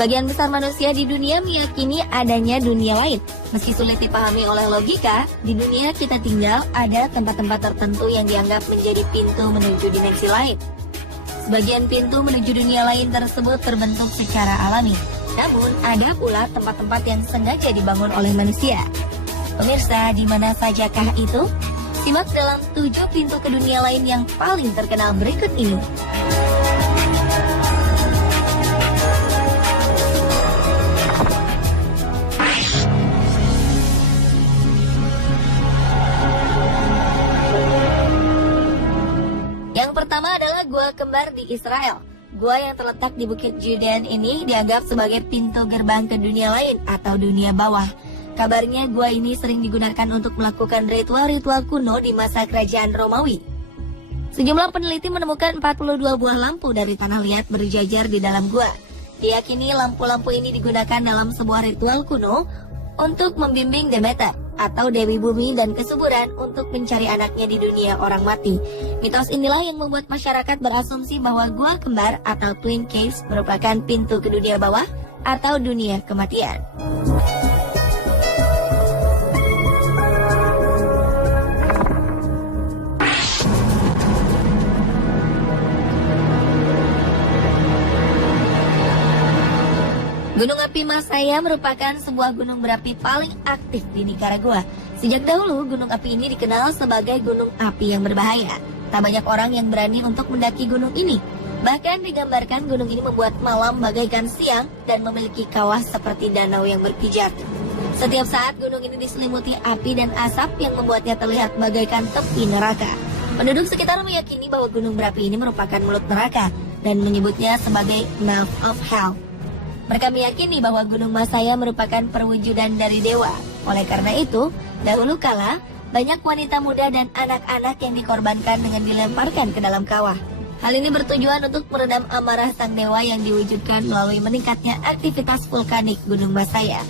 Sebagian besar manusia di dunia meyakini adanya dunia lain. Meski sulit dipahami oleh logika, di dunia kita tinggal ada tempat-tempat tertentu yang dianggap menjadi pintu menuju dimensi lain. Sebagian pintu menuju dunia lain tersebut terbentuk secara alami. Namun, ada pula tempat-tempat yang sengaja dibangun oleh manusia. Pemirsa, di mana sajakah itu? Simak dalam 7 pintu ke dunia lain yang paling terkenal berikut ini. Yang pertama adalah Gua Kembar di Israel. Gua yang terletak di Bukit Judean ini dianggap sebagai pintu gerbang ke dunia lain atau dunia bawah. Kabarnya gua ini sering digunakan untuk melakukan ritual-ritual kuno di masa kerajaan Romawi. Sejumlah peneliti menemukan 42 buah lampu dari tanah liat berjajar di dalam gua. Diyakini lampu-lampu ini digunakan dalam sebuah ritual kuno untuk membimbing Demeter atau Dewi Bumi dan kesuburan untuk mencari anaknya di dunia orang mati. Mitos inilah yang membuat masyarakat berasumsi bahwa Gua Kembar atau Twin Caves merupakan pintu ke dunia bawah atau dunia kematian. Gunung api Masaya merupakan sebuah gunung berapi paling aktif di Nicaragua. Sejak dahulu, gunung api ini dikenal sebagai gunung api yang berbahaya. Tak banyak orang yang berani untuk mendaki gunung ini. Bahkan digambarkan gunung ini membuat malam bagaikan siang dan memiliki kawah seperti danau yang berpijak. Setiap saat gunung ini diselimuti api dan asap yang membuatnya terlihat bagaikan tepi neraka. Penduduk sekitar meyakini bahwa gunung berapi ini merupakan mulut neraka dan menyebutnya sebagai Mouth of Hell. Mereka meyakini bahwa Gunung Masaya merupakan perwujudan dari dewa. Oleh karena itu, dahulu kala, banyak wanita muda dan anak-anak yang dikorbankan dengan dilemparkan ke dalam kawah. Hal ini bertujuan untuk meredam amarah sang dewa yang diwujudkan melalui meningkatnya aktivitas vulkanik Gunung Masaya.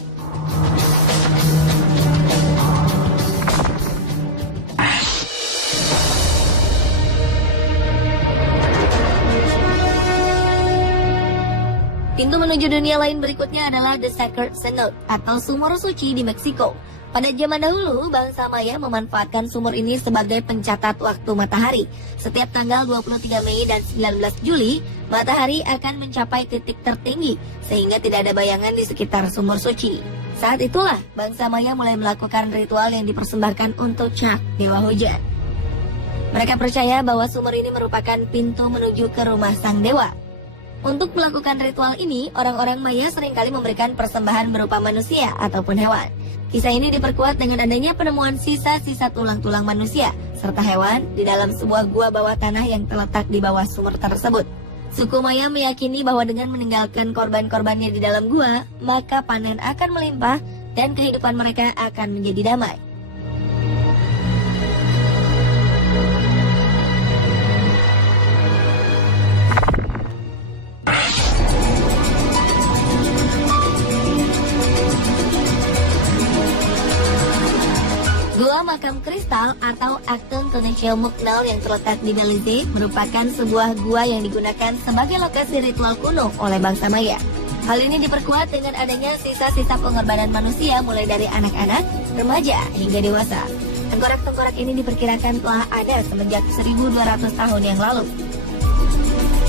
Pintu menuju dunia lain berikutnya adalah The Sacred Cenote atau sumur suci di Meksiko. Pada zaman dahulu, bangsa Maya memanfaatkan sumur ini sebagai pencatat waktu matahari. Setiap tanggal 23 Mei dan 19 Juli, matahari akan mencapai titik tertinggi, sehingga tidak ada bayangan di sekitar sumur suci. Saat itulah, bangsa Maya mulai melakukan ritual yang dipersembahkan untuk Chak, dewa hujan. Mereka percaya bahwa sumur ini merupakan pintu menuju ke rumah sang dewa. Untuk melakukan ritual ini, orang-orang Maya seringkali memberikan persembahan berupa manusia ataupun hewan. Kisah ini diperkuat dengan adanya penemuan sisa-sisa tulang-tulang manusia serta hewan di dalam sebuah gua bawah tanah yang terletak di bawah sumur tersebut. Suku Maya meyakini bahwa dengan meninggalkan korban-korbannya di dalam gua, maka panen akan melimpah dan kehidupan mereka akan menjadi damai. Gua Makam Kristal atau Acton Tonatiuh Muknal yang terletak di Belize merupakan sebuah gua yang digunakan sebagai lokasi ritual kuno oleh bangsa Maya. Hal ini diperkuat dengan adanya sisa-sisa pengorbanan manusia mulai dari anak-anak, remaja, hingga dewasa. Tengkorak-tengkorak ini diperkirakan telah ada semenjak 1200 tahun yang lalu.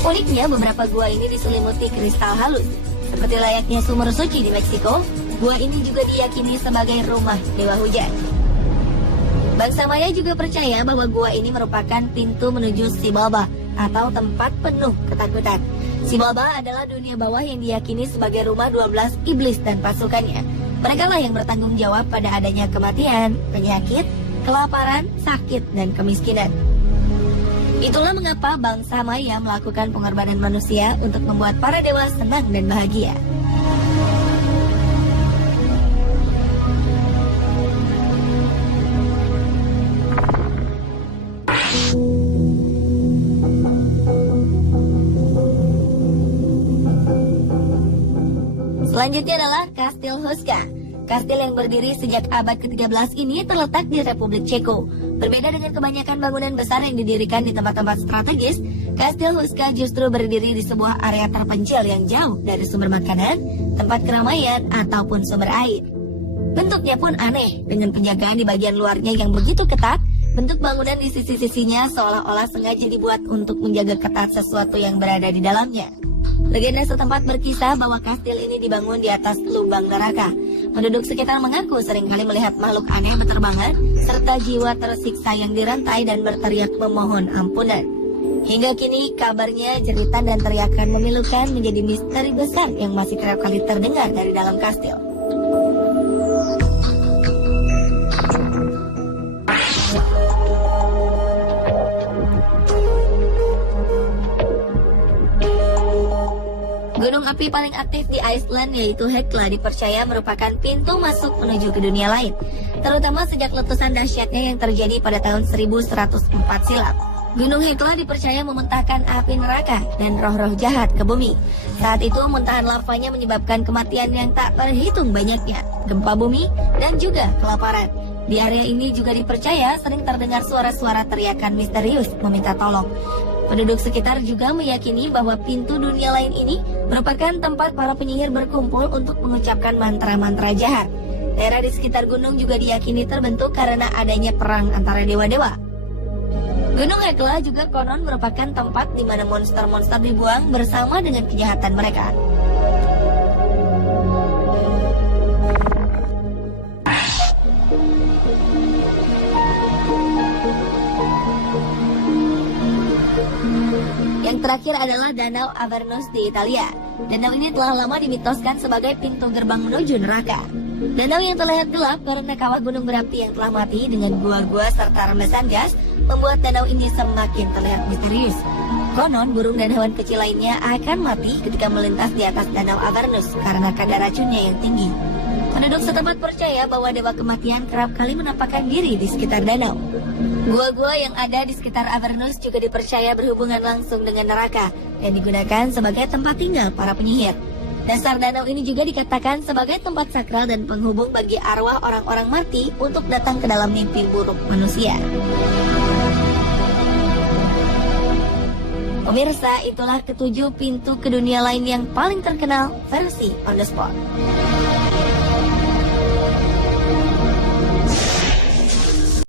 Uniknya, beberapa gua ini diselimuti kristal halus. Seperti layaknya sumur suci di Meksiko, gua ini juga diyakini sebagai rumah dewa hujan. Bangsa Maya juga percaya bahwa gua ini merupakan pintu menuju Xibalba atau tempat penuh ketakutan. Xibalba adalah dunia bawah yang diyakini sebagai rumah 12 iblis dan pasukannya. Mereka lah yang bertanggung jawab pada adanya kematian, penyakit, kelaparan, sakit, dan kemiskinan. Itulah mengapa bangsa Maya melakukan pengorbanan manusia untuk membuat para dewa senang dan bahagia. Selanjutnya adalah Kastil Husca. Kastil yang berdiri sejak abad ke-13 ini terletak di Republik Ceko. Berbeda dengan kebanyakan bangunan besar yang didirikan di tempat-tempat strategis, Kastil Husca justru berdiri di sebuah area terpencil yang jauh dari sumber makanan, tempat keramaian, ataupun sumber air. Bentuknya pun aneh, dengan penjagaan di bagian luarnya yang begitu ketat. Bentuk bangunan di sisi-sisinya seolah-olah sengaja dibuat untuk menjaga ketat sesuatu yang berada di dalamnya. Legenda setempat berkisah bahwa kastil ini dibangun di atas lubang neraka. Penduduk sekitar mengaku seringkali melihat makhluk aneh berterbangan, serta jiwa tersiksa yang dirantai dan berteriak memohon ampunan. Hingga kini kabarnya jeritan dan teriakan memilukan menjadi misteri besar yang masih kerap kali terdengar dari dalam kastil. Gunung api paling aktif di Iceland yaitu Hekla dipercaya merupakan pintu masuk menuju ke dunia lain, terutama sejak letusan dahsyatnya yang terjadi pada tahun 1104 silam. Gunung Hekla dipercaya memuntahkan api neraka dan roh-roh jahat ke bumi. Saat itu muntahan lavanya menyebabkan kematian yang tak terhitung banyaknya, gempa bumi, dan juga kelaparan. Di area ini juga dipercaya sering terdengar suara-suara teriakan misterius meminta tolong. Penduduk sekitar juga meyakini bahwa pintu dunia lain ini merupakan tempat para penyihir berkumpul untuk mengucapkan mantra-mantra jahat. Daerah di sekitar gunung juga diyakini terbentuk karena adanya perang antara dewa-dewa. Gunung Hekla juga konon merupakan tempat di mana monster-monster dibuang bersama dengan kejahatan mereka. Yang terakhir adalah Danau Avernus di Italia. Danau ini telah lama dimitoskan sebagai pintu gerbang menuju neraka. Danau yang terlihat gelap karena kawah gunung berapi yang telah mati dengan gua-gua serta rembesan gas membuat danau ini semakin terlihat misterius. Konon burung dan hewan kecil lainnya akan mati ketika melintas di atas Danau Avernus karena kadar racunnya yang tinggi. Penduduk setempat percaya bahwa dewa kematian kerap kali menampakkan diri di sekitar danau. Gua-gua yang ada di sekitar Avernus juga dipercaya berhubungan langsung dengan neraka dan digunakan sebagai tempat tinggal para penyihir. Dasar danau ini juga dikatakan sebagai tempat sakral dan penghubung bagi arwah orang-orang mati untuk datang ke dalam mimpi buruk manusia. Pemirsa, itulah ketujuh pintu ke dunia lain yang paling terkenal versi On The Spot.